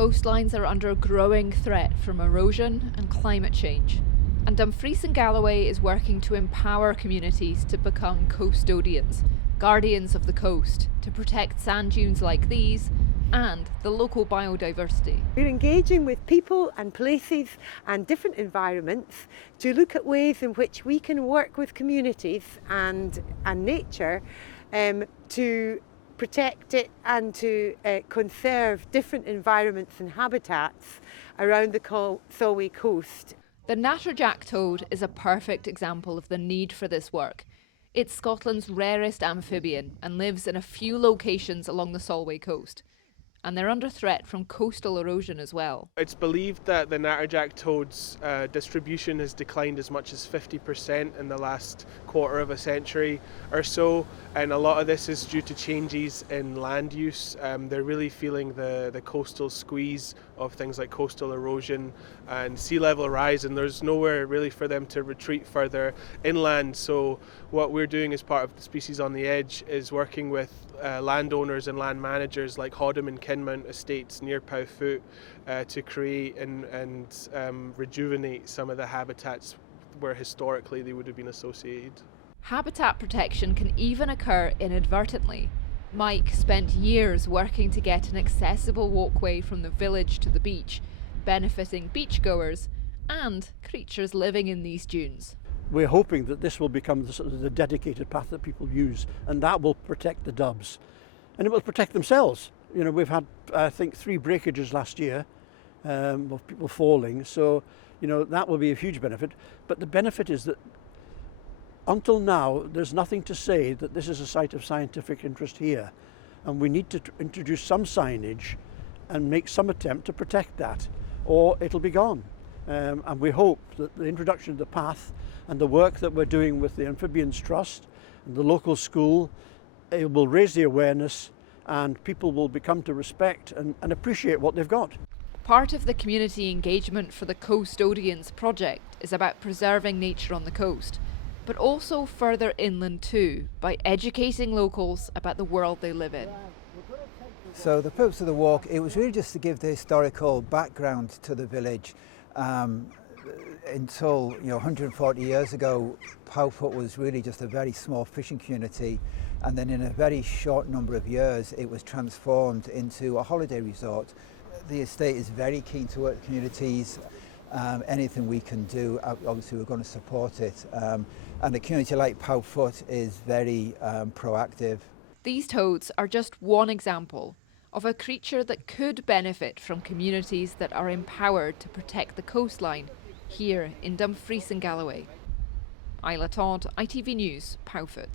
Coastlines are under a growing threat from erosion and climate change, and Dumfries and Galloway is working to empower communities to become coast-odians, guardians of the coast, to protect sand dunes like these and the local biodiversity. We're engaging with people and places and different environments to look at ways in which we can work with communities and nature to protect it and to conserve different environments and habitats around the Solway coast. The natterjack toad is a perfect example of the need for this work. It's Scotland's rarest amphibian and lives in a few locations along the Solway coast. And they're under threat from coastal erosion as well. It's believed that the natterjack toad's distribution has declined as much as 50% in the last quarter of a century or so, and a lot of this is due to changes in land use. They're really feeling the coastal squeeze of things like coastal erosion and sea level rise, and there's nowhere really for them to retreat further inland. So what we're doing as part of the Species on the Edge is working with landowners and land managers like Hoddam and Kinmount estates near Powfoot to create and rejuvenate some of the habitats where historically they would have been associated. Habitat protection can even occur inadvertently. Mike spent years working to get an accessible walkway from the village to the beach, benefiting beachgoers and creatures living in these dunes. We're hoping that this will become the dedicated path that people use, and that will protect the dubs. And it will protect themselves. You know, we've had, I think, 3 breakages last year of people falling, so, you know, that will be a huge benefit. But the benefit is that until now, there's nothing to say that this is a site of scientific interest here. And we need to introduce some signage and make some attempt to protect that, or it'll be gone. And we hope that the introduction of the path and the work that we're doing with the Amphibians Trust and the local school, it will raise the awareness and people will become to respect and appreciate what they've got. Part of the community engagement for the Coast-odians project is about preserving nature on the coast, but also further inland too, by educating locals about the world they live in. So the purpose of the walk, it was really just to give the historical background to the village. Until 140 years ago, Powfoot was really just a very small fishing community, and then in a very short number of years it was transformed into a holiday resort. The estate is very keen to work with communities. Anything we can do, obviously we're going to support it, and a community like Powfoot is very proactive. These toads are just one example of a creature that could benefit from communities that are empowered to protect the coastline here in Dumfries and Galloway. Isla Todd, ITV News, Powfoot.